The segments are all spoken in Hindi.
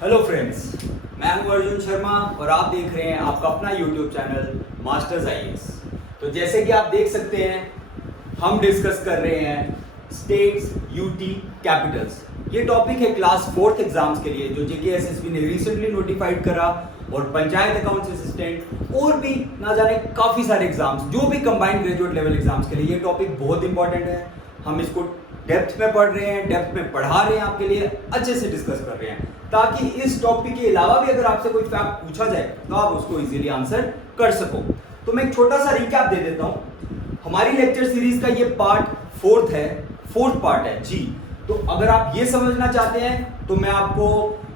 हेलो फ्रेंड्स, मैं हूं अर्जुन शर्मा और आप देख रहे हैं आपका अपना यूट्यूब चैनल मास्टर्स आईएएस। तो जैसे कि आप देख सकते हैं हम डिस्कस कर रहे हैं स्टेट्स यूटी कैपिटल्स। ये टॉपिक है क्लास 4th एग्जाम्स के लिए जो जेकेएसएसबी ने रिसेंटली नोटिफाइड करा, और पंचायत अकाउंट्स असिस्टेंट और भी ना जाने काफ़ी सारे एग्जाम्स जो भी कंबाइंड ग्रेजुएट लेवल एग्जाम्स के लिए ये टॉपिक बहुत इंपॉर्टेंट है। हम इसको डेप्थ में पढ़ रहे हैं, डेप्थ में पढ़ा रहे हैं, आपके लिए अच्छे से डिस्कस कर रहे हैं ताकि इस टॉपिक के अलावा भी अगर आपसे कोई फैक्ट पूछा जाए तो आप उसको इजीली आंसर कर सको। तो मैं एक छोटा सा रिकैप दे देता हूँ। हमारी लेक्चर सीरीज का ये पार्ट 4th है, 4th पार्ट है जी। तो अगर आप ये समझना चाहते हैं तो मैं आपको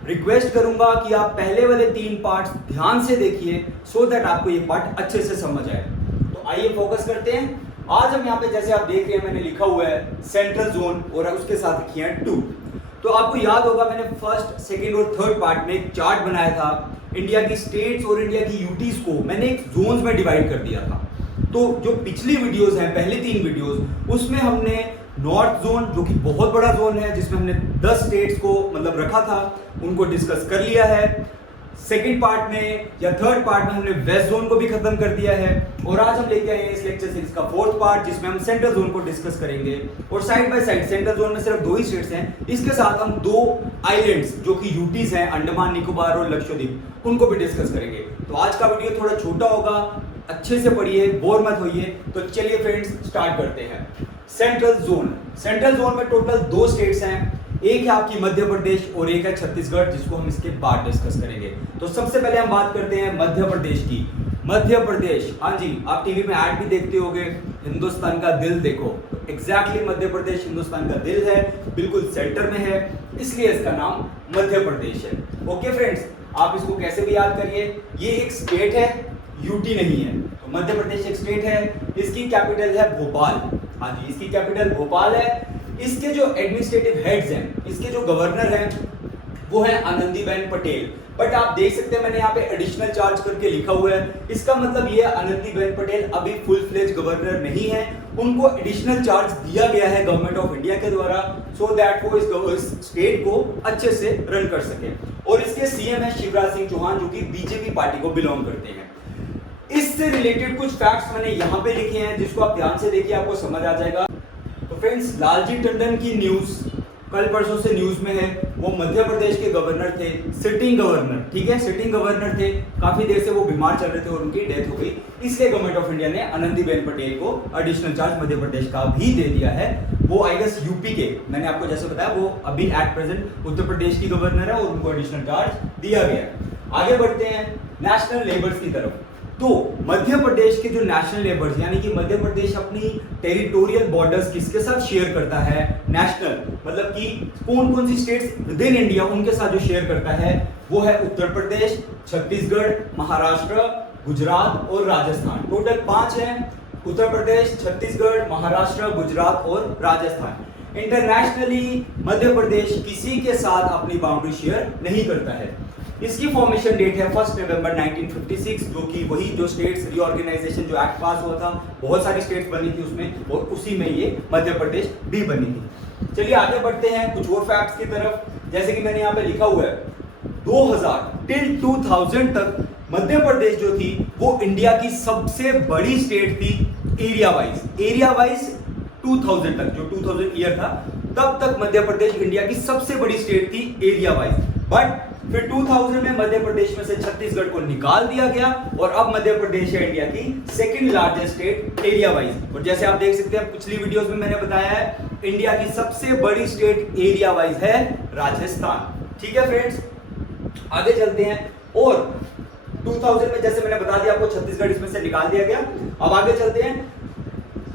रिक्वेस्ट करूंगा कि आप पहले वाले 3 पार्ट्स ध्यान से देखिए सो दैट आपको ये पार्ट अच्छे से समझ आए। तो आइए फोकस करते हैं। आज हम यहाँ पे जैसे आप देख रहे हैं मैंने लिखा हुआ है सेंट्रल जोन और उसके साथ लिखी है 2। तो आपको याद होगा मैंने फर्स्ट, सेकंड और थर्ड पार्ट में एक चार्ट बनाया था। इंडिया की स्टेट्स और इंडिया की यूटीज को मैंने एक जोन्स में डिवाइड कर दिया था। तो जो पिछली वीडियोस हैं, पहले 3 वीडियोस, उसमें हमने नॉर्थ जोन जो कि बहुत बड़ा जोन है जिसमें हमने 10 स्टेट्स को मतलब रखा था, उनको डिस्कस कर लिया है। सेकेंड पार्ट में या थर्ड पार्ट में हमने वेस्ट जोन को भी खत्म कर दिया है, और आज हम लेके आए हैं इस लेक्चर सीरीज का 4th पार्ट जिसमें हम सेंट्रल जोन को डिस्कस करेंगे। और side by side central zone में सिर्फ 2 ही स्टेट्स हैं, इसके साथ हम 2 आइलैंड्स जो कि यूटीज हैं, अंडमान निकोबार और लक्षद्वीप, उनको भी डिस्कस करेंगे। तो आज का वीडियो थोड़ा छोटा होगा, अच्छे से पढ़िए, बोर मत होइए। तो चलिए फ्रेंड्स स्टार्ट करते हैं। सेंट्रल जोन में टोटल 2 स्टेट्स हैं, एक है आपकी मध्य प्रदेश और एक है छत्तीसगढ़, जिसको हम इसके बाद डिस्कस करेंगे। तो सबसे पहले हम बात करते हैं मध्य प्रदेश की। मध्य प्रदेश, हाँ जी, आप टीवी में ऐड भी देखते होंगे, हिंदुस्तान का दिल देखो। एग्जैक्टली मध्य प्रदेश हिंदुस्तान का दिल है, बिल्कुल सेंटर में है, इसलिए इसका नाम मध्य प्रदेश है। ओके फ्रेंड्स, आप इसको कैसे भी याद करिए, ये एक स्टेट है, यूटी नहीं है। तो मध्य प्रदेश एक स्टेट है, इसकी कैपिटल है भोपाल। हाँ जी, इसकी कैपिटल भोपाल है। इसके जो एडमिनिस्ट्रेटिव हेड्स हैं, इसके जो गवर्नर हैं वो है आनंदीबेन पटेल। बट आप देख सकते हैं मैंने यहाँ पे एडिशनल चार्ज करके लिखा हुआ है, इसका मतलब ये आनंदीबेन पटेल अभी फुल फ्लेज गवर्नर नहीं है, उनको एडिशनल चार्ज दिया गया है गवर्नमेंट ऑफ इंडिया के द्वारा सो दैट वो इस स्टेट को अच्छे से रन कर सके। और इसके सीएम है शिवराज सिंह चौहान जो कि बीजेपी पार्टी को बिलोंग करते हैं। इससे रिलेटेड कुछ फैक्ट्स मैंने यहाँ पे लिखे हैं जिसको आप ध्यान से देखिए, आपको समझ आ जाएगा। तो फ्रेंड्स, लालजी टंडन की न्यूज कल परसों से न्यूज में है, वो मध्य प्रदेश के गवर्नर थे, सिटिंग गवर्नर, ठीक है, सिटिंग गवर्नर थे, काफी देर से वो बीमार चल रहे थे और उनकी डेथ हो गई, इसलिए गवर्नमेंट ऑफ इंडिया ने आनंदीबेन पटेल को एडिशनल चार्ज मध्य प्रदेश का भी दे दिया है। वो आई गेस यूपी के, मैंने आपको जैसे बताया, वो अभी एट प्रेजेंट उत्तर प्रदेश की गवर्नर है और उनको एडिशनल चार्ज दिया गया है। आगे बढ़ते हैं नेशनल लेबर्स की तरफ। तो मध्य प्रदेश के जो नेशनल लेबर्स, यानी कि मध्य प्रदेश अपनी टेरिटोरियल बॉर्डर्स किसके साथ शेयर करता है, नेशनल मतलब कि कौन कौन सी स्टेट्स विद इन इंडिया उनके साथ जो शेयर करता है वो है उत्तर प्रदेश, छत्तीसगढ़, महाराष्ट्र, गुजरात और राजस्थान। टोटल 5 हैं, उत्तर प्रदेश, छत्तीसगढ़, महाराष्ट्र, गुजरात और राजस्थान। इंटरनेशनली मध्य प्रदेश किसी के साथ अपनी बाउंड्री शेयर नहीं करता है। इसकी फॉर्मेशन डेट है 1 नवंबर 1956, जो कि वही जो स्टेट्स रीऑर्गेनाइजेशन जो एक्ट पास हुआ था, बहुत सारी स्टेट्स बनी थी उसमें, और उसी में ये मध्य प्रदेश भी बनी थी। चलिए आगे बढ़ते हैं कुछ और फैक्ट्स की तरफ। जैसे कि मैंने यहाँ पे लिखा हुआ है 2000 टिल 2000 तक मध्य प्रदेश जो थी वो इंडिया की सबसे बड़ी स्टेट थी एरिया वाइज 2000 तक, जो 2000 ईयर था तब तक मध्य प्रदेश इंडिया की सबसे बड़ी स्टेट थी एरिया वाइज। बट फिर 2000 में मध्य प्रदेश में से छत्तीसगढ़ को निकाल दिया गया और अब मध्य प्रदेश है इंडिया की second largest state area wise. और जैसे आप देख सकते हैं पिछली वीडियोस में मैंने बताया है, इंडिया की सबसे बड़ी स्टेट एरिया वाइज है राजस्थान। ठीक है फ्रेंड्स, आगे चलते हैं। और 2000 में जैसे मैंने बता दिया आपको, छत्तीसगढ़ इसमें से निकाल दिया गया। अब आगे चलते हैं।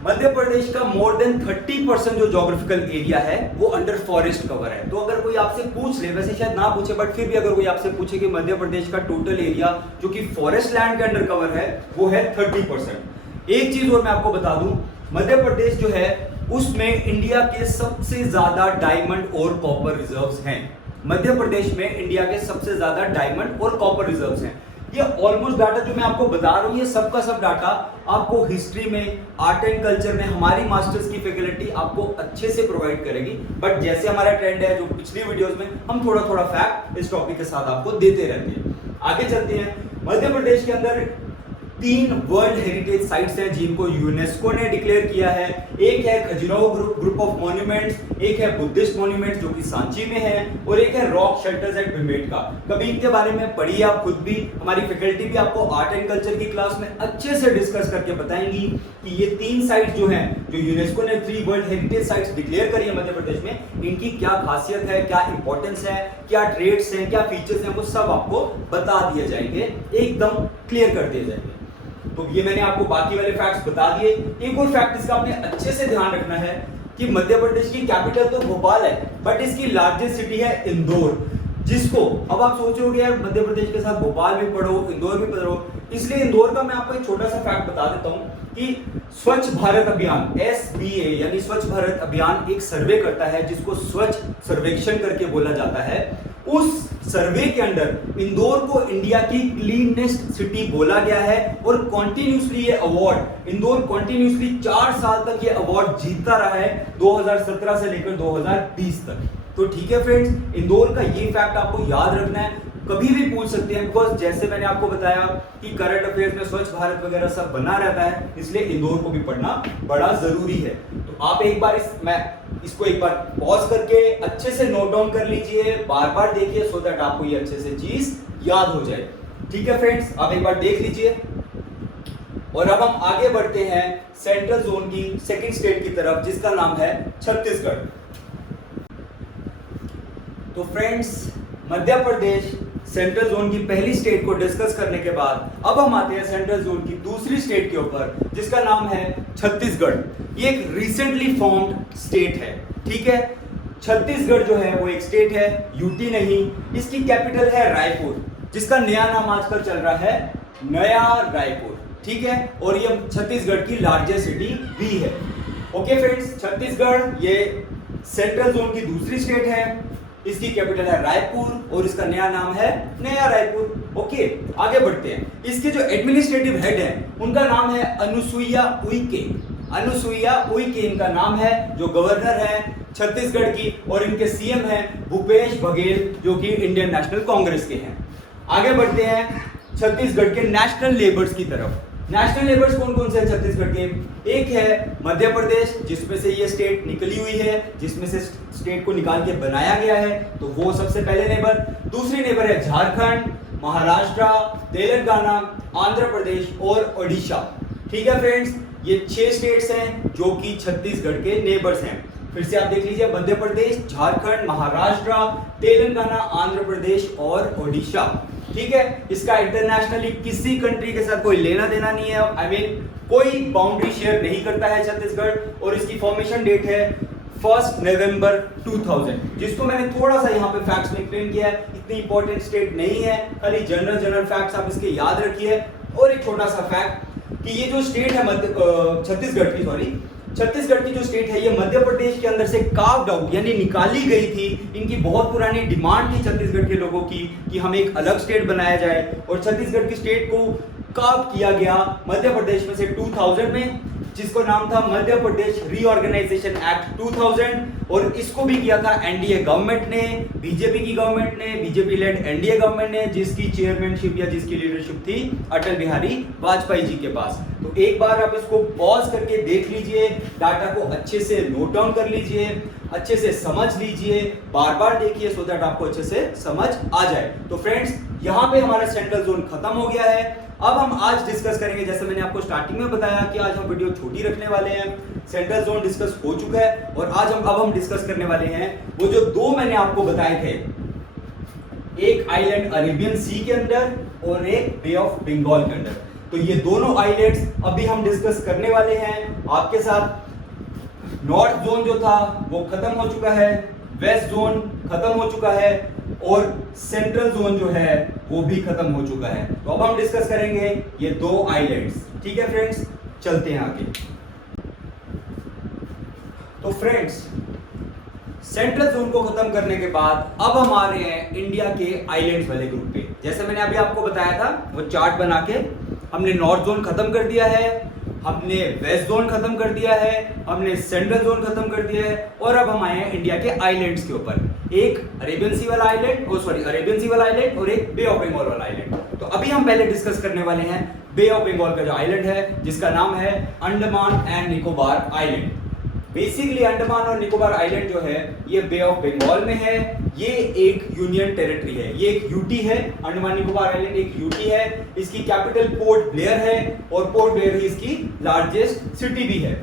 मध्य प्रदेश का मोर देन 30% जो ज्योग्राफिकल एरिया है वो अंडर फॉरेस्ट कवर है। तो अगर कोई आपसे पूछ ले, वैसे शायद ना पूछे बट फिर भी अगर कोई आपसे पूछे कि मध्य प्रदेश का टोटल एरिया जो कि फॉरेस्ट लैंड के अंडर कवर है वो है 30%। एक चीज और मैं आपको बता दूं, मध्य प्रदेश जो है उसमें इंडिया के सबसे ज्यादा डायमंड और कॉपर रिजर्व्स हैं। मध्य प्रदेश में इंडिया के सबसे ज्यादा डायमंड और कॉपर रिजर्व्स हैं। ये ऑलमोस्ट डाटा जो मैं आपको बता रहा हूँ, ये सबका सब डाटा आपको हिस्ट्री में, आर्ट एंड कल्चर में हमारी मास्टर्स की फैकल्टी आपको अच्छे से प्रोवाइड करेगी। बट जैसे हमारा ट्रेंड है, जो पिछली वीडियोस में हम थोड़ा थोड़ा फैक्ट इस टॉपिक के साथ आपको देते रहते हैं। आगे चलते हैं। मध्य प्रदेश के अंदर 3 वर्ल्ड हेरिटेज साइट्स हैं जिनको यूनेस्को ने डिक्लेयर किया है। एक है खजुराहो ग्रुप ऑफ मॉन्यूमेंट्स, एक है बुद्धिस्ट मॉन्यूमेंट्स जो कि सांची में है, और एक है रॉक शेल्टर्स एट भिमबेटका। कभी इनके बारे में पढ़िए आप खुद भी, हमारी फैकल्टी भी आपको आर्ट एंड कल्चर की क्लास में अच्छे से डिस्कस करके बताएंगी कि ये 3 साइट्स जो हैं, जो यूनेस्को ने 3 वर्ल्ड हेरिटेज साइट्स डिक्लेयर करी है मध्य प्रदेश में, इनकी क्या खासियत है, क्या इंपॉर्टेंस है, क्या ट्रेड्स हैं, क्या फीचर्स हैं, वो सब आपको बता दिए जाएंगे, एकदम क्लियर कर दिए जाएंगे। तो ये मैंने आपको बाकी वाले फैक्ट्स बता दिए। एक और फैक्ट इसका आपने अच्छे से ध्यान रखना है कि मध्य प्रदेश की कैपिटल तो भोपाल है, बट इसकी लार्जेस्ट सिटी है इंदौर, जिसको अब आप सोच रहे हो यार मध्य प्रदेश के साथ भोपाल भी पढ़ो, इंदौर भी पढ़ो, इसलिए इंदौर का मैं आपको एक छोटा सा फैक्ट बता देता हूं कि स्वच्छ भारत अभियान SBA यानी स्वच्छ भारत अभियान एक सर्वे करता है जिसको स्वच्छ सर्वेक्षण करके बोला जाता है। उस सर्वे के अंदर इंदौर को इंडिया की क्लीनेस्ट सिटी बोला गया है, और कॉन्टिन्यूसली ये अवार्ड इंदौर कॉन्टिन्यूसली 4 साल तक ये अवार्ड जीतता रहा है, 2017 से लेकर 2020 तक। तो ठीक है फ्रेंड्स, इंदौर का ये फैक्ट आपको याद रखना है, कभी भी पूछ सकते हैं, बिकॉज जैसे मैंने आपको बताया कि करंट अफेयर्स में स्वच्छ भारत वगैरह सब बना रहता है, इसलिए इंदौर को भी पढ़ना बड़ा जरूरी है। तो आप एक बार इसको एक बार पॉज करके अच्छे से नोट डाउन कर लीजिए, बार बार देखिए, सो दैट आपको ये अच्छे से चीज याद हो जाए। ठीक है फ्रेंड्स, आप एक बार देख लीजिए। और अब हम आगे बढ़ते हैं सेंट्रल जोन की सेकंड स्टेट की तरफ, जिसका नाम है छत्तीसगढ़। तो friends, Madhya Pradesh central zone की पहली स्टेट को डिस्कस करने के बाद अब हम आते हैं सेंट्रल जोन की दूसरी स्टेट के ऊपर, जिसका नाम है छत्तीसगढ़। ये एक रिसेंटली फॉर्म्ड स्टेट है। ठीक है, छत्तीसगढ़ जो है वो एक स्टेट है, यूटी नहीं। इसकी कैपिटल है रायपुर, जिसका नया नाम आजकल चल रहा है नया रायपुर। ठीक है, और ये छत्तीसगढ़ की लार्जेस्ट सिटी भी है। ओके फ्रेंड्स, छत्तीसगढ़ ये सेंट्रल जोन की दूसरी स्टेट है, इसकी कैपिटल है रायपुर और इसका नया नाम है नया रायपुर। ओके, आगे बढ़ते हैं। इसके जो एडमिनिस्ट्रेटिव हेड हैं उनका नाम है अनुसुईया उइके। अनुसुईया उइके इनका नाम है, जो गवर्नर है छत्तीसगढ़ की, और इनके सीएम हैं भूपेश बघेल, जो कि इंडियन नेशनल कांग्रेस के हैं। आगे बढ़ते हैं छत्तीसगढ़ के नेशनल लेबर्स की तरफ। नेशनल लेबर्स कौन कौन से हैं छत्तीसगढ़ के? एक है मध्य प्रदेश, जिसमें से ये स्टेट निकली हुई है, जिसमें से स्टेट को निकाल के बनाया गया है, तो वो सबसे पहले नेबर। दूसरी नेबर है झारखंड, महाराष्ट्र, तेलंगाना, आंध्र प्रदेश और ओडिशा। ठीक है फ्रेंड्स, ये 6 स्टेट्स हैं जो कि छत्तीसगढ़ के नेबर्स हैं। फिर से आप देख लीजिए, मध्य प्रदेश, झारखंड, महाराष्ट्र, तेलंगाना, आंध्र प्रदेश और ओडिशा। ठीक है, इसका इंटरनेशनली किसी कंट्री के साथ कोई लेना देना नहीं है, आई मीन कोई बाउंड्री शेयर नहीं करता है छत्तीसगढ़, और इसकी फॉर्मेशन डेट है 1 नवंबर 2000, जिसको मैंने थोड़ा सा यहाँ पे फैक्ट्स में एक्सप्लेन किया है। इतनी इंपॉर्टेंट स्टेट नहीं है, खाली जनरल फैक्ट्स आप इसके याद रखिए। और एक छोटा सा फैक्ट कि ये जो स्टेट है छत्तीसगढ़ की जो स्टेट है, ये मध्य प्रदेश के अंदर से कार्व्ड आउट यानी निकाली गई थी। इनकी बहुत पुरानी डिमांड थी छत्तीसगढ़ के लोगों की कि हमें एक अलग स्टेट बनाया जाए, और छत्तीसगढ़ की स्टेट को कार्व किया गया मध्य प्रदेश में से 2000 में, जिसको नाम था मध्य प्रदेश रीऑर्गेनाइजेशन एक्ट 2000, और इसको भी किया था एनडीए गवर्नमेंट ने, बीजेपी की गवर्नमेंट ने, बीजेपी लेड एनडीए गवर्नमेंट ने, जिसकी चेयरमैनशिप या जिसकी लीडरशिप थी अटल बिहारी वाजपेयी जी के पास। तो एक बार आप इसको पॉज करके देख लीजिए, डाटा को अच्छे से नोट डाउन कर लीजिए, अच्छे से समझ लीजिए, बार बार देखिए, सो दैट आपको अच्छे से समझ आ जाए। तो फ्रेंड्स, यहाँ पे हमारा सेंट्रल जोन खत्म हो गया है। अब हम आज डिस्कस करेंगे, जैसे मैंने आपको स्टार्टिंग में बताया कि आज हम वीडियो छोटी रखने वाले हैं। सेंट्रल जोन डिस्कस हो चुका है, और आज हम डिस्कस करने वाले हैं वो जो 2 मैंने आपको बताए थे, एक आइलैंड अरेबियन सी के अंदर और एक बे ऑफ बंगाल के अंदर। तो ये दोनों आइलैंड्स अभी हम डिस्कस करने वाले हैं आपके साथ। नॉर्थ जोन जो था वो खत्म हो चुका है, वेस्ट जोन खत्म हो चुका है, और सेंट्रल जोन जो है वो भी खत्म हो चुका है। तो अब हम डिस्कस करेंगे ये 2 आइलैंड्स। ठीक है फ्रेंड्स, चलते हैं आगे। तो फ्रेंड्स, सेंट्रल जोन को खत्म करने के बाद अब हम आ रहे हैं इंडिया के आइलैंड्स वाले ग्रुप पे। जैसे मैंने अभी आपको बताया था वो चार्ट बना के हमने नॉर्थ जोन खत्म कर दिया है, हमने वेस्ट जोन खत्म कर दिया है, हमने सेंट्रल जोन खत्म कर दिया है और अब हम आए हैं इंडिया के आइलैंड्स के ऊपर। एक अरेबियन सी वाला आइलैंड अरेबियन सी वाला आइलैंड और एक बे ऑफ बंगाल वाला आइलैंड। तो अभी हम पहले डिस्कस करने वाले हैं बे ऑफ बंगाल का जो आइलैंड है जिसका नाम है Andaman and Nicobar island. Basically Andaman और निकोबार आइलैंड जो है ये बे ऑफ बंगाल में है, ये एक यूनियन टेरिटरी है, ये एक यूटी है। अंडमान निकोबार आइलैंड एक यूटी है, इसकी कैपिटल पोर्ट ब्लेयर है और पोर्ट ब्लेयर ही इसकी लार्जेस्ट सिटी भी है।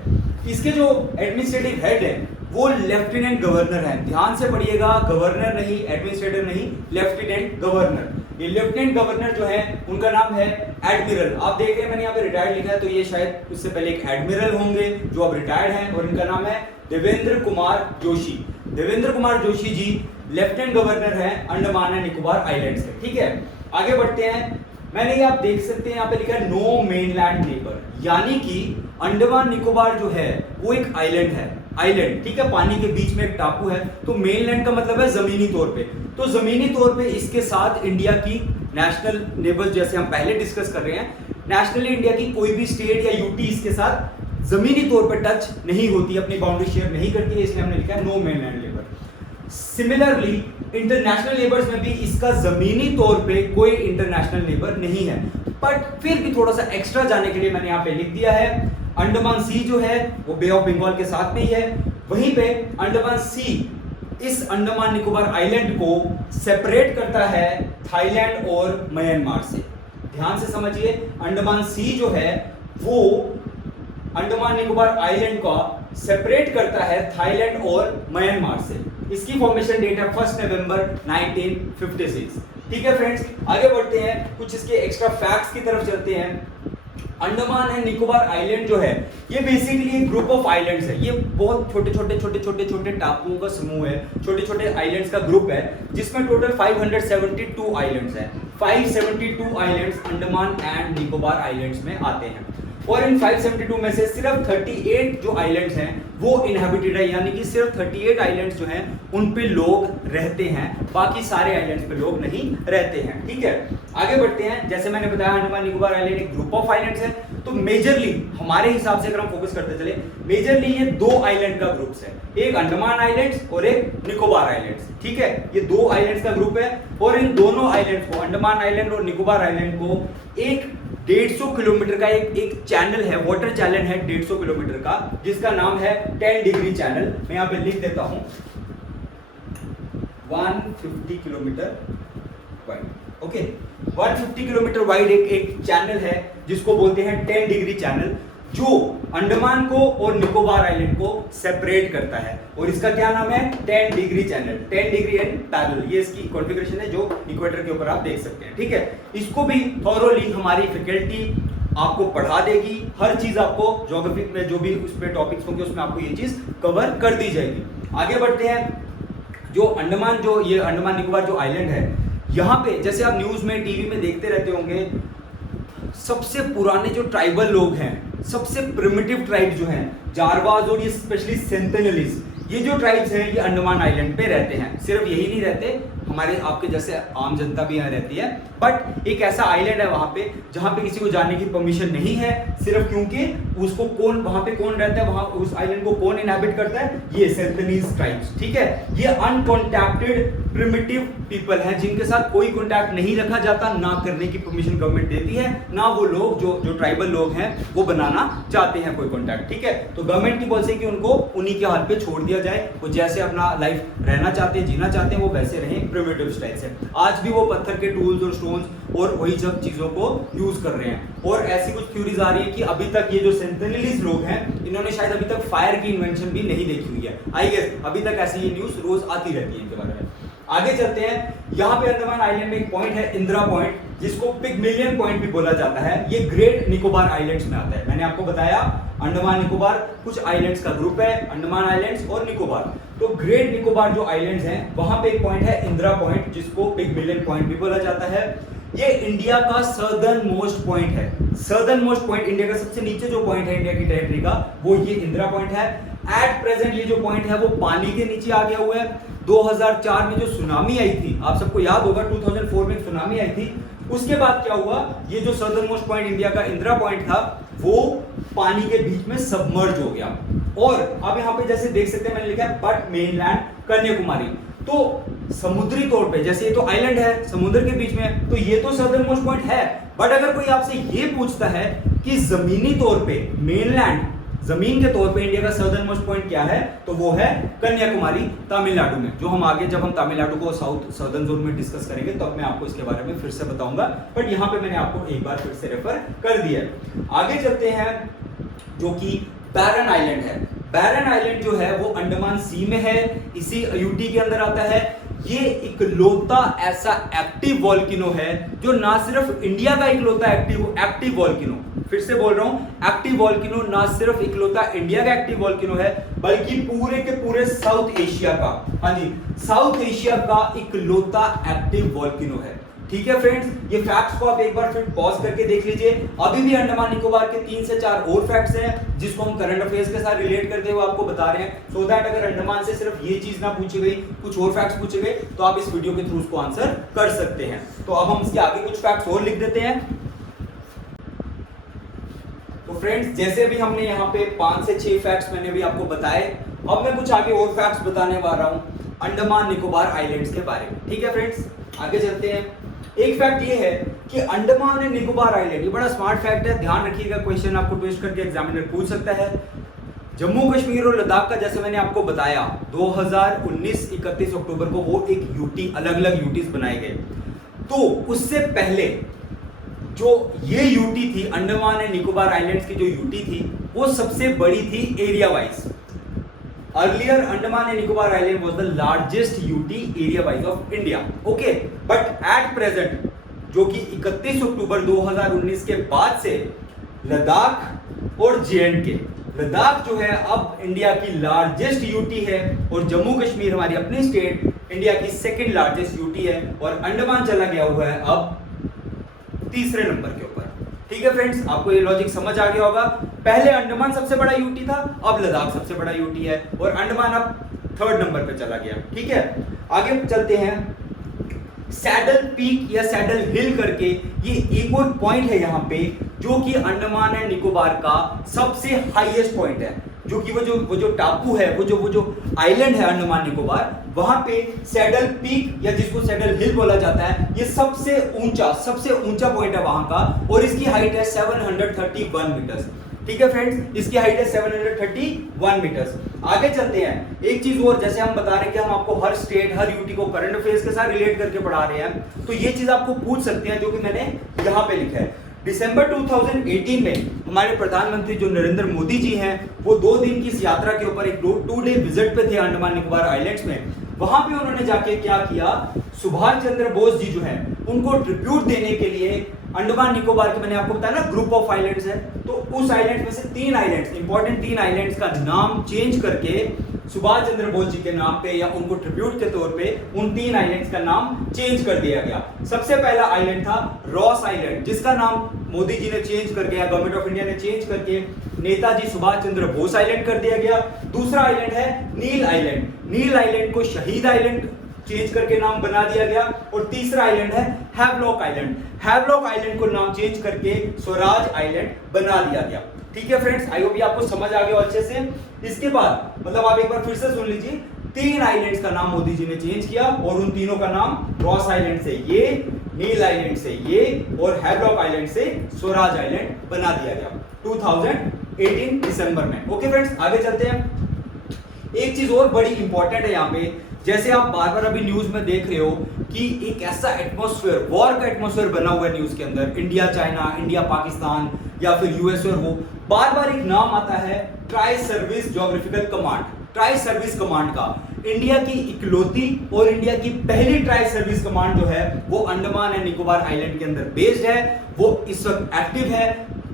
इसके जो एडमिनिस्ट्रेटिव हेड है वो लेफ्टिनेंट गवर्नर है। ध्यान से पढ़िएगा, गवर्नर नहीं, एडमिनिस्ट्रेटर नहीं, लेफ्टिनेंट गवर्नर। ये लेफ्टिनेंट गवर्नर जो है उनका नाम है एडमिरल। आप देख रहे हैं मैंने यहाँ पे रिटायर्ड लिखा है, तो ये शायद उससे पहले एक एडमिरल होंगे जो अब रिटायर्ड हैं और इनका नाम है देवेंद्र कुमार जोशी। देवेंद्र कुमार जोशी जी लेफ्टिनेंट गवर्नर हैं अंडमान एंड निकोबार आइलैंड्स के। ठीक है, आगे बढ़ते हैं। मैंने ये आप देख सकते हैं यहाँ पे लिखा है नो मेनलैंड नेबर, यानी कि अंडमान निकोबार जो है वो एक आइलैंड है, आइलैंड। ठीक है, पानी के बीच में एक टापू है, तो मेनलैंड का मतलब है जमीनी तौर पे। तो जमीनी तौर पे इसके साथ इंडिया की नेशनल नेबर्स, जैसे हम पहले डिस्कस कर रहे हैं, नेशनली इंडिया की कोई भी स्टेट या यूटी इसके साथ जमीनी तौर पे टच नहीं होती, अपनी बाउंड्री शेयर नहीं करती है, इसलिए हमने लिखा है no mainland neighbour. Similarly international neighbours में भी इसका जमीनी तौर पे कोई इंटरनेशनल नेबर नहीं है, बट फिर भी थोड़ा सा एक्स्ट्रा जाने के लिए मैंने यहाँ पे लिख दिया है अंडमान सी जो है वो बे ऑफ बंगाल के साथ में ही है। वहीं पे अंडमान सी इस अंडमान निकोबार आइलैंड को सेपरेट करता है थाईलैंड और म्यांमार से। ध्यान से समझिए, अंडमान सी जो है वो अंडमान निकोबार आइलैंड का सेपरेट करता है थाईलैंड और म्यांमार से। इसकी फॉर्मेशन डेट है 1 नवंबर 1956। ठीक है फ्रेंड्स, आगे बढ़ते हैं, कुछ इसके एक्स्ट्रा फैक्ट्स की तरफ चलते हैं। अंडमान एंड निकोबार आइलैंड जो है ये बेसिकली एक ग्रुप ऑफ आइलैंड्स है। ये बहुत छोटे टापुओं का समूह है, छोटे छोटे आइलैंड्स का ग्रुप है, जिसमें टोटल 572 आइलैंड्स हैं। 572 islands Andaman and Nicobar islands में आते हैं और इन 572 में से सिर्फ 38 जो आइलैंड्स हैं वो इनहैबिटेड है, यानी कि सिर्फ 38 आइलैंड्स जो हैं उन पे लोग रहते हैं, बाकी सारे आइलैंड्स पे लोग नहीं रहते हैं। ठीक है, आगे बढ़ते हैं। जैसे मैंने बताया अंडमान निकोबार आइलैंड एक ग्रुप ऑफ आइलैंड्स है, तो मेजरली हमारे हिसाब से अगर हम फोकस करते चले, मेजरली ये दो आइलैंड का ग्रुप्स है, एक अंडमान आइलैंड्स और एक निकोबार आइलैंड्स। ठीक है, ये दो आइलैंड्स का ग्रुप है और इन दोनों आइलैंड्स को, अंडमान आइलैंड और निकोबार आइलैंड को, एक 150 किलोमीटर का एक चैनल है, वाटर चैनल है 150 किलोमीटर का, जिसका नाम है 10 डिग्री चैनल। मैं यहाँ पे लिख देता हूं 150 kilometre wide. Okay, 150 kilometre wide एक चैनल है जिसको बोलते हैं 10 डिग्री चैनल, जो अंडमान को और निकोबार आइलैंड को सेपरेट करता है और इसका क्या नाम है 10 degree channel, 10 degree and parallel. ये इसकी कॉन्फ़िगरेशन है जो इक्वेटर के ऊपर आप देख सकते हैं। ठीक है, इसको भी थॉरोली हमारी फैकल्टी आपको पढ़ा देगी, हर चीज आपको ज्योग्राफी में जो भी उस पे टॉपिक्स होंगे उसमें आपको ये चीज कवर कर दी जाएगी। आगे बढ़ते हैं। जो अंडमान, जो ये अंडमान निकोबार जो आइलैंड है, यहाँ पे जैसे आप न्यूज में टीवी में देखते रहते होंगे, सबसे पुराने जो ट्राइबल लोग हैं, सबसे प्रिमिटिव ट्राइब जो हैं, जारवाज और ये स्पेशली सेंटिनलीज, ये जो ट्राइब्स हैं ये अंडमान आइलैंड पे रहते हैं। सिर्फ यही नहीं रहते, हमारे आपके जैसे आम जनता भी यहाँ रहती है, बट एक ऐसा आइलैंड है वहाँ पे जहाँ पे किसी को जाने की परमिशन नहीं है, सिर्फ क्योंकि उसको कौन, वहाँ पे कौन रहता है, वहाँ उस आइलैंड को कौन इनहैबिट करता है, ये सेंटिनलीज ट्राइब्स। ठीक है, ये अनकॉन्टैक्टेड प्रिमिटिव पीपल हैं जिनके साथ कोई कॉन्टैक्ट नहीं रखा जाता, ना करने की परमिशन गवर्नमेंट देती है, ना वो लोग जो ट्राइबल लोग हैं वो बनाना चाहते हैं कोई कॉन्टैक्ट। ठीक है, तो गवर्नमेंट की पॉलिसी कि उनको उन्हीं के हाल पे छोड़ दिया जाए, वो जैसे अपना लाइफ रहना चाहते हैं, जीना चाहते हैं, वो वैसे रहें प्रिमिटिव स्टाइल से। आज भी वो पत्थर के टूल्स और स्टोन्स और वही सब चीजों को यूज कर रहे हैं। और ऐसी कुछ थ्योरीज आ रही है कि अभी तक ये जो सेंटिनलीज लोग हैं, इन्होंने शायद अभी तक फायर की इन्वेंशन भी नहीं देखी हुई है। आई गेस अभी तक ऐसी ये न्यूज रोज आती रहती है इनके बारे में। आगे चलते हैं। यहाँ पे अंडमान आइलैंड में एक पॉइंट है इंदिरा पॉइंट, जिसको पिग्मेलियन पॉइंट भी बोला जाता है। ये ग्रेट निकोबार आइलैंड्स में आता है। मैंने आपको बताया अंडमान निकोबार कुछ आइलैंड्स का ग्रुप है, अंडमान आइलैंड्स और निकोबार। तो ग्रेट निकोबार जो आइलैंड्स हैं वहां पे एक पॉइंट है इंदिरा पॉइंट, जिसको पिग्मेलियन पॉइंट भी बोला जाता है। ये इंडिया का सदर्न मोस्ट पॉइंट है। सदर्न मोस्ट पॉइंट, इंडिया का सबसे नीचे जो पॉइंट है इंडिया की टेरिटरी का, वो ये इंदिरा पॉइंट है। एट प्रेजेंट ये जो पॉइंट है वो पानी के नीचे आ गया हुआ है। 2004 में जो सुनामी आई थी, आप सबको याद होगा 2004 में सुनामी आई थी, उसके बाद क्या हुआ, ये जो सदर्न मोस्ट पॉइंट इंडिया का इंदिरा पॉइंट था वो पानी के बीच में सबमर्ज हो गया। और अब यहाँ पे जैसे देख सकते हैं मैंने लिखा है बट मेनलैंड कन्याकुमारी, तो समुद्री तौर पे जैसे ये तो आइलैंड है समुद्र के बीच में, तो ये तो सदर्न मोस्ट पॉइंट है। बट अगर कोई आपसे ये पूछता है कि जमीनी तौर पे मेनलैंड, जमीन के तौर पे इंडिया का सदर्न मोस्ट पॉइंट क्या है, तो वो है कन्याकुमारी तमिलनाडु में। जो हम आगे जब हम तमिलनाडु को साउथ सदर्न जोन में डिस्कस करेंगे तो अब मैं आपको इसके बारे में फिर से बताऊंगा, बट यहाँ पे मैंने आपको एक बार फिर से रेफर कर दिया है। आगे चलते हैं जो कि बैरन आइलैंड है। बैरन आइलैंड जो है वो अंडमान सी में है, इसी यूटी के अंदर आता है। ये इकलौता ऐसा एक्टिव वॉल्केनो है जो ना सिर्फ इंडिया का इकलौता एक्टिव वॉल्केनो, फिर से बोल रहा हूं, एक्टिव वॉल्केनो ना सिर्फ इकलौता इंडिया का एक्टिव वॉल्केनो है बल्कि पूरे के पूरे साउथ एशिया का, हाँ जी, साउथ एशिया का इकलौता एक्टिव वॉल्केनो है। ठीक है फ्रेंड्स, ये फैक्ट्स को आप एक बार फिर पॉज करके देख लीजिए। अभी भी अंडमान निकोबार के 3 से 4 और फैक्ट्स हैं जिसको हम करंट अफेयर्स के साथ रिलेट करते हुए आपको बता रहे हैं, सो दैट अगर अंडमान से सिर्फ ये चीज ना पूछी गई, कुछ और फैक्ट्स पूछे गए तो आप इस वीडियो के थ्रू उसको आंसर कर सकते हैं। तो अब हम इसके आगे कुछ फैक्ट्स और लिख देते हैं। तो फ्रेंड्स, जैसे भी हमने यहाँ पे 5 से 6 फैक्ट्स मैंने भी आपको बताए, अब मैं कुछ आगे और फैक्ट्स बताने वाला हूँ अंडमान निकोबार आइलैंड्स के बारे में। ठीक है फ्रेंड्स, आगे चलते हैं। एक फैक्ट ये है कि अंडमान एंड निकोबार आइलैंड, ये बड़ा स्मार्ट फैक्ट है, ध्यान रखिएगा, क्वेश्चन आपको ट्विस्ट करके एग्जामिनर पूछ सकता है। जम्मू कश्मीर और लद्दाख का जैसे मैंने आपको बताया 2019 31 अक्टूबर को वो एक यूटी, अलग अलग यूटीज बनाए गए। तो उससे पहले जो ये यूटी थी अंडमान एंड निकोबार आइलैंड्स की जो यूटी थी वो सबसे बड़ी थी area wise. Earlier, Andaman and Nicobar Island was the largest UT area wise of India. Okay, but at present, जो कि 31 अक्टूबर 2019 के बाद से लद्दाख और J&K, लद्दाख जो है अब इंडिया की लार्जेस्ट यूटी है और जम्मू कश्मीर हमारी अपनी स्टेट इंडिया की सेकंड लार्जेस्ट यूटी है और अंडमान चला गया हुआ है अब तीसरे नंबर के ऊपर। ठीक है फ्रेंड्स, आपको ये लॉजिक समझ आ गया होगा। पहले अंडमान सबसे बड़ा यूटी था, अब लद्दाख सबसे बड़ा यूटी है और अंडमान अब 3rd नंबर पे चला गया। ठीक है, आगे चलते हैं। सैडल पीक या सैडल हिल करके ये एक और पॉइंट है यहाँ पे जो कि अंडमान एंड निकोबार का सबसे हाईएस्ट पॉइंट है, जो कि वो जो टापू है, वो जो आइलैंड है अंडमान निकोबार, वहां पे सैडल पीक या जिसको सैडल हिल बोला जाता है, ये सबसे ऊंचा पॉइंट है वहां का और इसकी हाइट है 731 मीटर्स। ठीक है फ्रेंड्स, इसकी हाइट है 731 मीटर्स। आगे चलते हैं। एक चीज और, जैसे हम बता रहे हैं कि हम आपको हर स्टेट हर यूटी को करंट अफेयर्स के साथ रिलेट करके पढ़ा रहे हैं, तो ये चीज आपको पूछ सकते हैं जो कि मैंने यहाँ पे लिखा है। दिसंबर 2018 में हमारे प्रधानमंत्री जो नरेंद्र मोदी जी हैं वो 2 दिन की इस यात्रा के ऊपर एक 2 डे विजिट पे थे अंडमान निकोबार आइलैंड्स में। वहां पे उन्होंने जाके क्या किया, सुभाष चंद्र बोस जी जो हैं उनको ट्रिब्यूट देने के लिए अंडमान निकोबार के, मैंने आपको बताया ना ग्रुप ऑफ आइलैंड्स है, तो उस आइलैंड में से 3 आइलैंड्स, इंपॉर्टेंट 3 आइलैंड्स का नाम चेंज करके सुभाष चंद्र बोस जी के नाम पे या उनको ट्रिब्यूट के तौर पे उन 3 आइलैंड्स का नाम चेंज कर दिया गया। सबसे पहला आइलैंड था रॉस आइलैंड, जिसका नाम मोदी जी ने चेंज करके या गवर्नमेंट ऑफ इंडिया ने चेंज करके नेताजी सुभाष चंद्र बोस आइलैंड कर दिया गया। दूसरा आइलैंड है नील आइलैंड, नील आइलैंड को शहीद आइलैंड चेंज करके नाम बना दिया गया। और तीसरा आइलैंड है हैवलॉक आइलैंड, हैवलॉक आइलैंड को नाम चेंज करके स्वराज आइलैंड बना दिया गया। ठीक है फ्रेंड्स, आई होप आपको समझ आ गया अच्छे से। इसके बाद मतलब आप एक बार फिर से सुन लीजिए, 3 आइलैंड्स का नाम मोदी जी ने चेंज किया और उन तीनों का नाम रॉस आइलैंड से ये, नील आइलैंड से ये और हैवलॉक आइलैंड से स्वराज आइलैंड बना दिया गया 2018 दिसंबर में। ओके फ्रेंड्स, आगे चलते हैं। एक चीज और बड़ी इंपॉर्टेंट है यहाँ पे, जैसे आप बार बार अभी न्यूज में देख रहे हो कि एक ऐसा एटमॉस्फेयर, वॉर का एटमॉस्फेयर बना हुआ है न्यूज के अंदर, इंडिया चाइना, इंडिया पाकिस्तान या फिर यूएस और वो, बार बार एक नाम आता है tri service geographical command, tri service command का। इंडिया की इकलौती और इंडिया की पहली ट्राई सर्विस कमांड जो है वो अंडमान एंड निकोबार आइलैंड के अंदर बेस्ड है, वो इस वक्त एक्टिव है।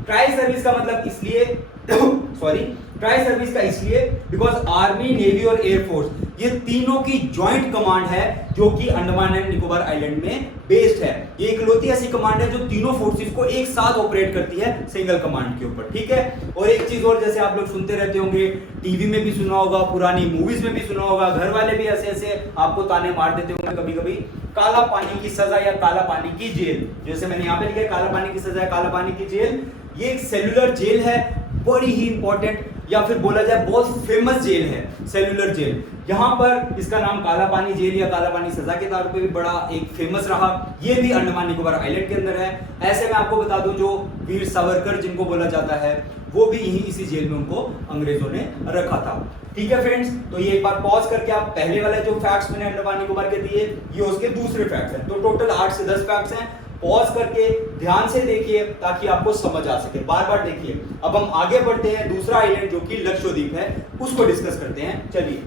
ट्राई सर्विस का मतलब इसलिए सॉरी, ट्राई सर्विस का इसलिए बिकॉज आर्मी, नेवी और एयरफोर्स ये तीनों की जॉइंट कमांड है जो कि अंडमान एंड निकोबार आइलैंड में बेस्ड है। ये इकलौती ऐसी कमांड है जो तीनों फोर्सेस को एक साथ ऑपरेट करती है सिंगल कमांड के ऊपर, ठीक है। और एक चीज और, जैसे आप लोग सुनते रहते होंगे, टीवी में भी सुना होगा, पुरानी मूवीज में भी सुना होगा, घर वाले भी ऐसे ऐसे आपको ताने मार देते होंगे कभी कभी, काला पानी की सजा या काला पानी की जेल। जैसे मैंने यहाँ पे लिखा है काला पानी की सजा या काला पानी की जेल, ये एक सेलुलर जेल है, बड़ी ही इंपॉर्टेंट या फिर बोला जाए बहुत फेमस जेल है सेलुलर जेल। यहाँ पर इसका नाम काला पानी जेल या काला पानी सजा के तौर पे भी बड़ा एक फेमस रहा। ये भी अंडमान निकोबार आइलैंड के अंदर है। ऐसे में आपको बता दूं, जो वीर सावरकर जिनको बोला जाता है, वो भी यही इसी जेल में उनको अंग्रेजों ने रखा था, ठीक है फ्रेंड्स। तो ये एक बार पॉज करके आप पहले वाले जो फैक्ट्स मैंने अंडमान निकोबार के दिए, ये उसके दूसरे फैक्ट्स हैं। तो टोटल 8 से 10 फैक्ट्स हैं। पॉज करके ध्यान से देखिए ताकि आपको समझ आ सके, बार बार देखिए। अब हम आगे बढ़ते हैं, दूसरा आइलैंड जो कि लक्षद्वीप है उसको डिस्कस करते हैं, चलिए।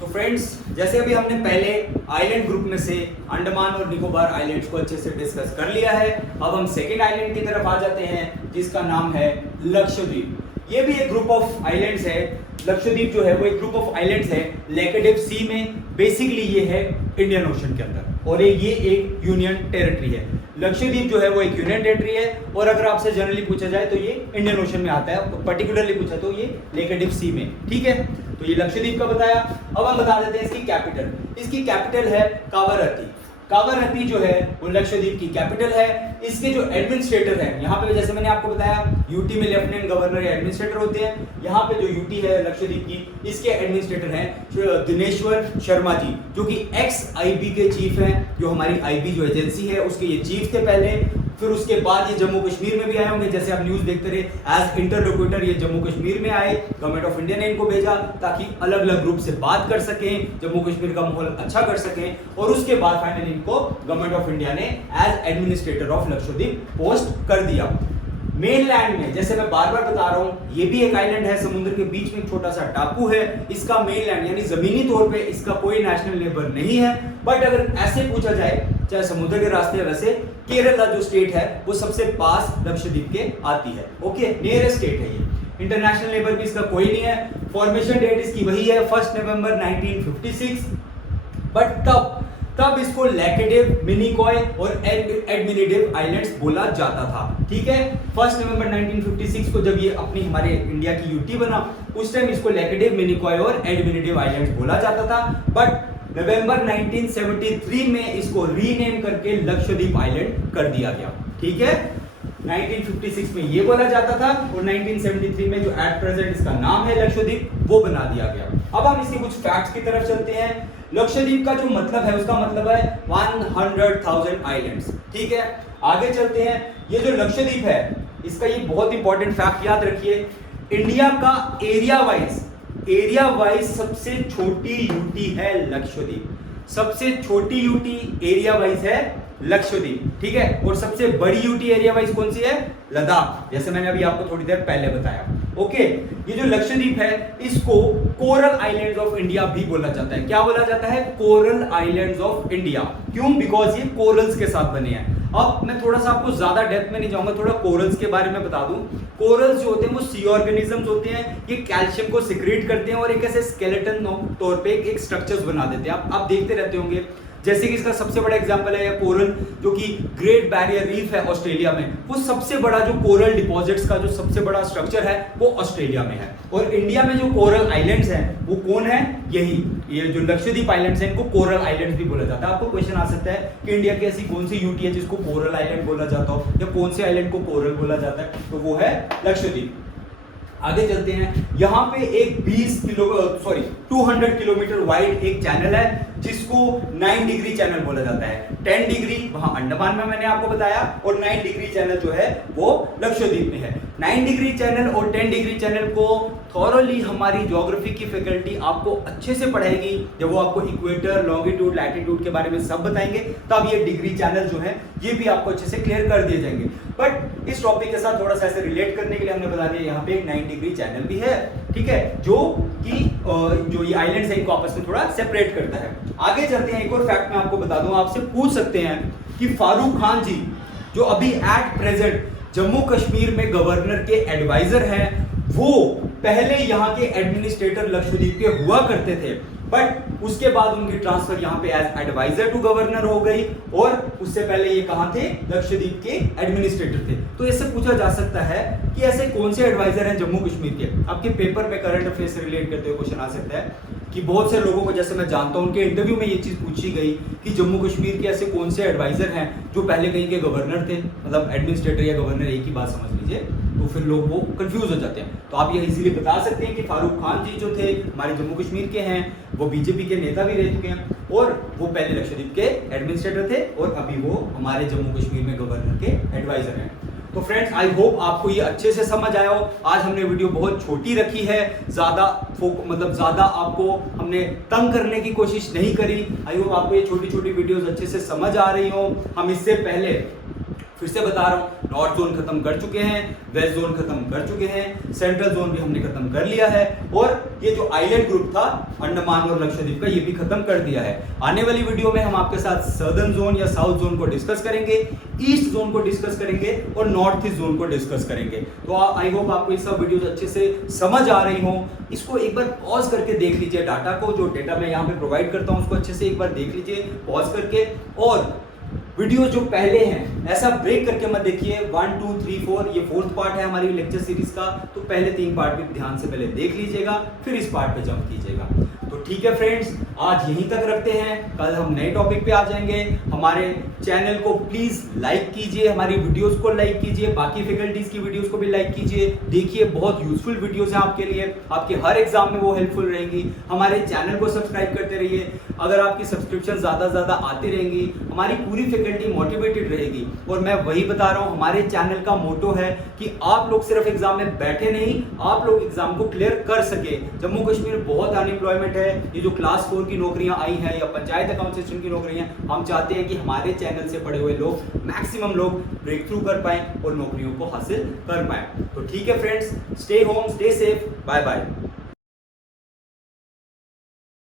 तो फ्रेंड्स, जैसे अभी हमने पहले आइलैंड ग्रुप में से अंडमान और निकोबार आइलैंड्स को अच्छे से डिस्कस कर लिया है, अब हम सेकेंड आइलैंड की तरफ आ जाते हैं जिसका नाम है लक्षद्वीप। ये भी एक ग्रुप ऑफ आइलैंड्स है। लक्षद्वीप जो है वो एक ग्रुप ऑफ आइलैंड्स है लेकेडिव सी में। बेसिकली ये है इंडियन ओशन के अंदर और ये एक यूनियन टेरिटरी है। लक्षद्वीप जो है वो एक यूनियन टेरिटरी है और अगर आपसे जनरली पूछा जाए तो ये इंडियन ओशन में आता है, पर्टिकुलरली पूछा तो ये लेकेडिव सी में, ठीक है। तो ये लक्षद्वीप का बताया। अब हम बता देते हैं इसकी कैपिटल। इसकी कैपिटल है कावारत्ती। कावारत्ती जो है वो लक्षद्वीप की कैपिटल है। इसके जो एडमिनिस्ट्रेटर हैं, यहाँ पे जैसे मैंने आपको बताया यूटी में लेफ्टिनेंट गवर्नर या एडमिनिस्ट्रेटर होते हैं। यहाँ पे जो यूटी है लक्षद्वीप की, इसके एडमिनिस्ट्रेटर हैं दिनेश्वर शर्मा जी, जो कि एक्स आईबी के चीफ हैं। जो हमारी आईबी जो एजेंसी है उसके ये चीफ थे पहले। फिर उसके बाद ये जम्मू कश्मीर में भी आए होंगे, जैसे आप न्यूज़ देखते रहे, एज इंटरलोक्यूटर ये जम्मू कश्मीर में आए। गवर्नमेंट ऑफ इंडिया ने इनको भेजा ताकि अलग अलग ग्रुप से बात कर सकें, जम्मू कश्मीर का माहौल अच्छा कर सकें। और उसके बाद फाइनली इनको गवर्नमेंट ऑफ इंडिया ने as administrator of Lakshadweep post कर दिया। मेनलैंड में, जैसे मैं बार बार बता रहा हूं, ये भी एक आइलैंड है, समुद्र के बीच में एक छोटा सा टापू है। इसका मेनलैंड यानी जमीनी तौर पे इसका कोई नेशनल नेबर नहीं है। बट अगर ऐसे पूछा जाए, चाहे समुद्र के रास्ते, वैसे केरला जो स्टेट है वो सबसे पास लक्षद्वीप के आती है। ओके, नियरेस्ट स्टेट है ये। इंटरनेशनल नेबर भी इसका कोई नहीं है। फॉर्मेशन डेट इसकी वही है 1 नवंबर 1956। बट तब इसको लैकेडिव, मिनिकॉय और एडमिनिडिव आइलैंड्स बोला जाता था, ठीक है। 1 नवंबर 1956 को जब ये अपनी हमारे इंडिया की यूटी बना, उस टाइम इसको लैकेडिव, मिनिकॉय और एडमिनिडिव आइलैंड्स बोला जाता था। बट नवंबर 1973 में इसको रीनेम करके लक्षद्वीप आइलैंड कर दिया गया, ठीक है। 1956 में ये बोला जाता था और 1973 में जो एट प्रेजेंट इसका नाम है लक्षद्वीप, वो बना दिया गया। अब हम इसके कुछ फैक्ट्स की तरफ चलते हैं। लक्षद्वीप का जो मतलब है उसका मतलब है 100,000 आइलैंड्स, ठीक है। आगे चलते हैं। ये जो लक्षद्वीप है इसका ये बहुत इंपॉर्टेंट फैक्ट याद रखिए, इंडिया का एरिया वाइज सबसे छोटी यूटी है लक्षद्वीप। सबसे छोटी यूटी एरिया वाइज है लक्षद्वीप, ठीक है। और सबसे बड़ी यूटी एरिया वाइज कौन सी है? लद्दाख, जैसे मैंने अभी आपको थोड़ी देर पहले बताया। ओके, ये जो लक्षद्वीप है इसको कोरल आइलैंड्स ऑफ इंडिया भी बोला जाता है। क्या बोला जाता है? Coral islands of India. क्यों? बिकॉज ये कोरल्स के साथ बने हैं। अब मैं थोड़ा सा आपको ज्यादा डेप्थ में नहीं जाऊंगा, थोड़ा कोरल्स के बारे में बता दूं। कोरल्स जो होते हैं वो सी ऑर्गेनिजम्स होते हैं। ये कैल्शियम को सिक्रीट करते हैं और एक ऐसे स्केलेटन तौर पे एक स्ट्रक्चर्स बना देते हैं। आप देखते रहते होंगे, जैसे कि इसका सबसे बड़ा एग्जांपल है कोरल, जो कि ग्रेट बैरियर रीफ है ऑस्ट्रेलिया में। वो सबसे बड़ा जो कोरल डिपॉजिट्स का जो सबसे बड़ा स्ट्रक्चर है वो ऑस्ट्रेलिया में है। और इंडिया में जो कोरल आइलैंड्स हैं वो कौन है? यही ये जो लक्षद्वीप आइलैंड्स हैं, इनको कोरल आइलैंड्स भी बोला जाता है। आपको क्वेश्चन आ सकता है कि इंडिया की ऐसी कौन सी यूटी है जिसको कोरल आइलैंड बोला जाता हो, या कौन से आइलैंड को कोरल बोला जाता है? तो वो है लक्षद्वीप। आगे चलते हैं। यहाँ पे एक 200 किलोमीटर वाइड एक चैनल है जिसको 9 डिग्री चैनल बोला जाता है। 10 डिग्री वहां अंडमान में मैंने आपको बताया, और 9 डिग्री चैनल जो है वो लक्षद्वीप में है। 9 डिग्री चैनल और 10 डिग्री चैनल को थॉरोली हमारी ज्योग्राफी की फैकल्टी आपको अच्छे से पढ़ाएगी, जब वो आपको इक्वेटर, लॉन्गिट्यूड, लैटिट्यूड के बारे में सब बताएंगे, तब ये डिग्री चैनल जो है ये भी आपको अच्छे से क्लियर कर दिए जाएंगे। बट इस टॉपिक के साथ थोड़ा सा ऐसे रिलेट करने के लिए हमने बता दिया यहाँ पे एक 9 डिग्री चैनल भी है, ठीक है, जो कि जो ये आइलैंड्स है इनको आपस में थोड़ा सेपरेट करता है। आगे चलते हैं। एक और फैक्ट मैं आपको बता दूं, आपसे पूछ सकते हैं कि फारूक खान जी जो अभी एट प्रेजेंट जम्मू कश्मीर में गवर्नर के एडवाइजर हैं, वो पहले यहाँ के एडमिनिस्ट्रेटर लक्षद्वीप के हुआ करते थे, बट उसके बाद उनकी ट्रांसफर यहाँ पे एज एडवाइजर टू गवर्नर हो गई, और उससे पहले ये कहाँ थे, लक्षद्वीप के एडमिनिस्ट्रेटर थे। तो इससे पूछा जा सकता है कि ऐसे कौन से एडवाइजर हैं जम्मू कश्मीर के। आपके पेपर में करंट अफेयर से रिलेट करते हुए क्वेश्चन आ सकता है कि बहुत से लोगों को, जैसे मैं जानता हूं, उनके इंटरव्यू में ये चीज पूछी गई कि जम्मू कश्मीर के ऐसे कौन से एडवाइजर हैं जो पहले कहीं के गवर्नर थे, मतलब एडमिनिस्ट्रेटर या गवर्नर एक ही बात समझ लीजिए, तो फिर लोग वो कंफ्यूज हो जाते हैं। तो आप ये इजीली बता सकते हैं कि फारूक खान जी जो थे हमारे जम्मू कश्मीर के हैं, वो बीजेपी के नेता भी रह चुके हैं, और वो पहले लक्षद्वीप के एडमिनिस्ट्रेटर थे, और अभी वो हमारे जम्मू कश्मीर में गवर्नर के एडवाइजर हैं। तो फ्रेंड्स, आई होप आपको ये अच्छे से समझ आया हो। आज हमने वीडियो बहुत छोटी रखी है, ज्यादा आपको हमने तंग करने की कोशिश नहीं करी। आई होप आपको ये छोटी छोटी वीडियोस अच्छे से समझ आ रही हो। हम इससे पहले फिर से बता रहा हूँ, नॉर्थ जोन खत्म कर चुके हैं, वेस्ट जोन खत्म कर चुके हैं, सेंट्रल जोन भी हमने खत्म कर लिया है, और ये जो आइलैंड ग्रुप था अंडमान और लक्षद्वीप का, ये भी खत्म कर दिया है। आने वाली वीडियो में हम आपके साथ सदर्न जोन या साउथ जोन को डिस्कस करेंगे, ईस्ट जोन को डिस्कस करेंगे, और नॉर्थ ईस्ट जोन को डिस्कस करेंगे। तो आई होप आपको ये सब वीडियोस अच्छे से समझ आ रही हो। इसको एक बार पॉज करके देख लीजिए, डाटा को, जो डेटा मैं यहाँ पे प्रोवाइड करता हूँ उसको अच्छे से एक बार देख लीजिए पॉज करके, और वीडियो जो पहले हैं ऐसा ब्रेक करके मत देखिए। 1 2 3 4 ये 4th पार्ट है हमारी लेक्चर सीरीज का, तो पहले 3 पार्ट भी ध्यान से पहले देख लीजिएगा, फिर इस पार्ट पे जंप कीजिएगा। तो ठीक है फ्रेंड्स, आज यहीं तक रखते हैं, कल हम नए टॉपिक पे आ जाएंगे। हमारे चैनल को प्लीज लाइक कीजिए, हमारी वीडियोस को लाइक कीजिए, बाकी फैकल्टीज की वीडियोस को भी लाइक कीजिए। देखिए, बहुत यूजफुल वीडियोस हैं आपके लिए, आपके हर एग्जाम में वो हेल्पफुल रहेंगी। हमारे चैनल को सब्सक्राइब करते रहिए। अगर आपकी सब्सक्रिप्शन ज्यादा आती रहेंगी, हमारी पूरी फैकल्टी मोटिवेटेड रहेगी। और मैं वही बता रहा हूँ, हमारे चैनल का मोटो है कि आप लोग सिर्फ एग्जाम में बैठे नहीं, आप लोग एग्जाम को क्लियर कर सके। जम्मू कश्मीर में बहुत अनएम्प्लॉयमेंट है, ये जो क्लास 4 की नौकरियां आई हैं या पंचायत अकाउंट सिस्टम की नौकरियां, हम चाहते हैं कि हमारे चैनल से पढ़े हुए लोग, मैक्सिमम लोग ब्रेक थ्रू कर पाएं और नौकरियों को हासिल कर पाएं। तो ठीक है friends, stay home, stay safe, bye bye.